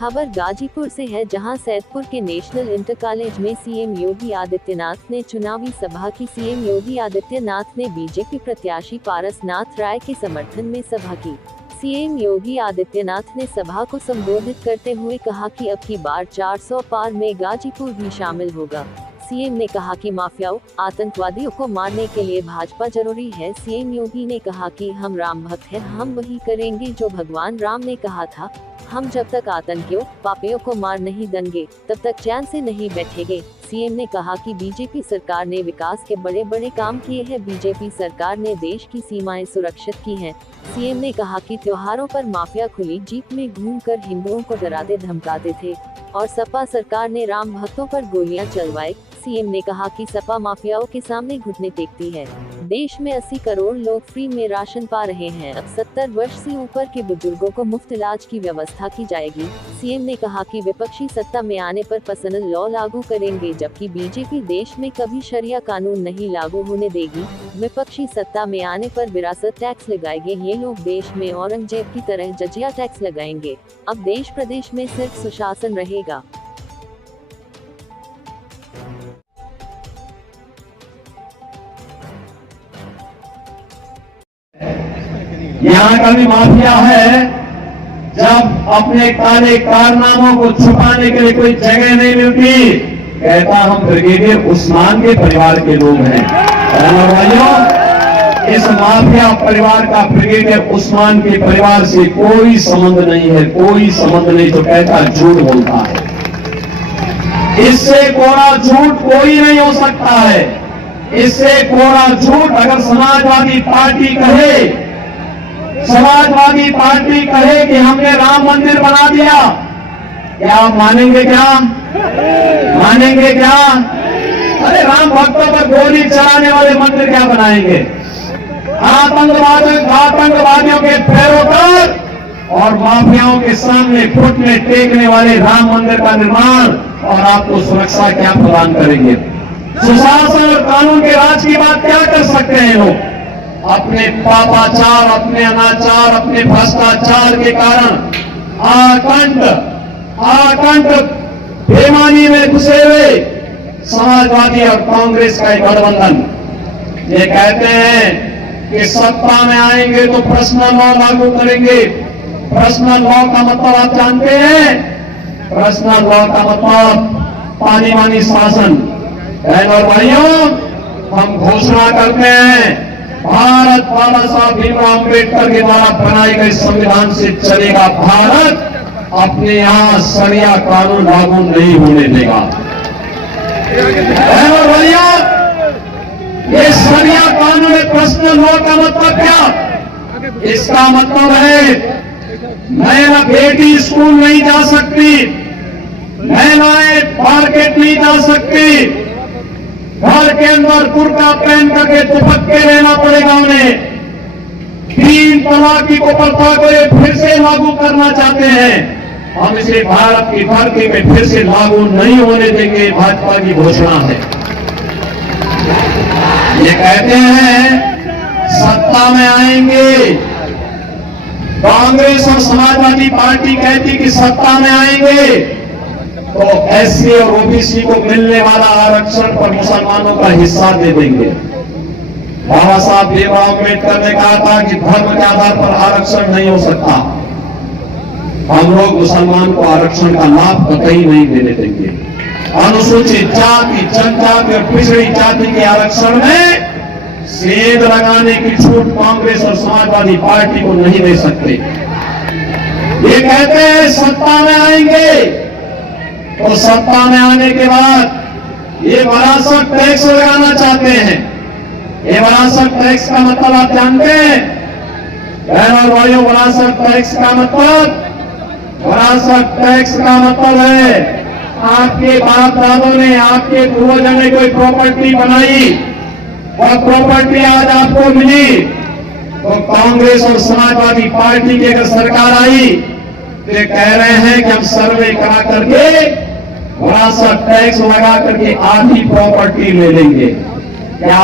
खबर गाजीपुर से है, जहां सैदपुर के नेशनल इंटर कॉलेज में सीएम योगी आदित्यनाथ ने चुनावी सभा की। सीएम योगी आदित्यनाथ ने बीजेपी प्रत्याशी पारसनाथ राय के समर्थन में सभा की। सीएम योगी आदित्यनाथ ने सभा को संबोधित करते हुए कहा कि अब की बार 400 पार में गाजीपुर भी शामिल होगा। सीएम ने कहा कि माफियाओं, आतंकवादियों को मारने के लिए भाजपा जरूरी है। सीएम योगी ने कहा कि हम राम भक्त हैं, हम वही करेंगे जो भगवान राम ने कहा था। हम जब तक आतंकियों, पापियों को मार नहीं देंगे, तब तक चैन से नहीं बैठेंगे। सीएम ने कहा कि बीजेपी सरकार ने विकास के बड़े बड़े काम किए हैं। बीजेपी सरकार ने देश की सीमाएं सुरक्षित की हैं। सीएम ने कहा कि त्योहारों पर माफिया खुली जीप में घूमकर हिंदुओं को डराते धमकाते थे और सपा सरकार ने राम भक्तों पर गोलियां चलवाई। सीएम ने कहा कि सपा माफियाओं के सामने घुटने टेकती है। देश में 80 करोड़ लोग फ्री में राशन पा रहे हैं। अब 70 वर्ष से ऊपर के बुजुर्गों को मुफ्त इलाज की व्यवस्था की जाएगी। सीएम ने कहा कि विपक्षी सत्ता में आने पर पर्सनल लॉ लागू करेंगे, जबकि बीजेपी देश में कभी शरिया कानून नहीं लागू होने देगी। विपक्षी सत्ता में आने पर विरासत टैक्स लगाएंगे। ये लोग देश में औरंगजेब की तरह जजिया टैक्स लगाएंगे। अब देश प्रदेश में सिर्फ सुशासन रहेगा। यहाँ का भी माफिया है। जब अपने काले कारनामों को छुपाने के लिए कोई जगह नहीं मिलती, कहता हम ब्रिगेडियर उस्मान के परिवार के लोग हैं। भाइयों, इस माफिया परिवार का ब्रिगेडियर उस्मान के परिवार से कोई संबंध नहीं है, कोई संबंध नहीं। तो कहता झूठ बोलता है। इससे कोरा झूठ कोई नहीं हो सकता है। इससे कोरा झूठ अगर समाजवादी पार्टी कहे, समाजवादी पार्टी कहे कि हमने राम मंदिर बना दिया, क्या आप मानेंगे? क्या मानेंगे? क्या? अरे राम भक्तों पर गोली चलाने वाले मंदिर क्या बनाएंगे? आतंकवादियों के पैरोकार और माफियाओं के सामने घुटने टेकने वाले राम मंदिर का निर्माण और आपको सुरक्षा क्या प्रदान करेंगे? सुशासन और कानून के राज की बात क्या कर सकते हैं लोग? अपने पापाचार, अपने अनाचार, अपने भ्रष्टाचार के कारण आकंठ बेईमानी में घुसे हुए समाजवादी और कांग्रेस का एक गठबंधन ये कहते हैं कि सत्ता में आएंगे तो पर्सनल लॉ लागू करेंगे। पर्सनल लॉ का मतलब आप जानते हैं? पर्सनल लॉ का मतलब पानी शासन। बहनों और भाइयों, हम घोषणा करते हैं, भारत बाबा साहब भीमराव अम्बेडकर के द्वारा बनाए गए संविधान से चलेगा। भारत अपने यहां शरिया कानून लागू नहीं होने देगा। और भैया, ये शरिया कानून में पर्सनल लॉ का मतलब क्या? इसका मतलब है महिला बेटी स्कूल नहीं जा सकती, महिलाएं मार्केट नहीं जा सकती, घर के अंदर बुर्का पहन करके दुपट्टे लेना पड़ेगा उन्हें। 3 तलाक को प्रथा को ये फिर से लागू करना चाहते हैं। हम इसे भारत की धरती में फिर से लागू नहीं होने देंगे। भाजपा की घोषणा है। ये कहते हैं सत्ता में आएंगे। कांग्रेस और समाजवादी पार्टी कहती कि सत्ता में आएंगे तो एससी और ओबीसी को मिलने वाला आरक्षण पर मुसलमानों का हिस्सा दे देंगे। बाबा साहब भीमराव अम्बेडकर ने कहा था कि धर्म के आधार पर आरक्षण नहीं हो सकता। हम लोग मुसलमान को आरक्षण का लाभ कतई नहीं देने देंगे। अनुसूचित जाति, जनजाति और पिछड़ी जाति के आरक्षण में सेंध लगाने की छूट कांग्रेस और समाजवादी पार्टी को नहीं दे सकते। ये कहते हैं सत्ता में आएंगे तो सत्ता में आने के बाद ये विरासत टैक्स लगाना चाहते हैं। ये विरासत टैक्स का मतलब आप जानते हैं? बहनों और भाइयों, विरासत टैक्स का मतलब, विरासत टैक्स का मतलब है आपके बाप दादों ने, आपके पूर्वजों ने कोई प्रॉपर्टी बनाई और प्रॉपर्टी आज आपको मिली, तो कांग्रेस और समाजवादी पार्टी की अगर सरकार आई तो कह रहे हैं कि हम सर्वे करा करके विरासत टैक्स लगा करके आधी प्रॉपर्टी ले लेंगे। क्या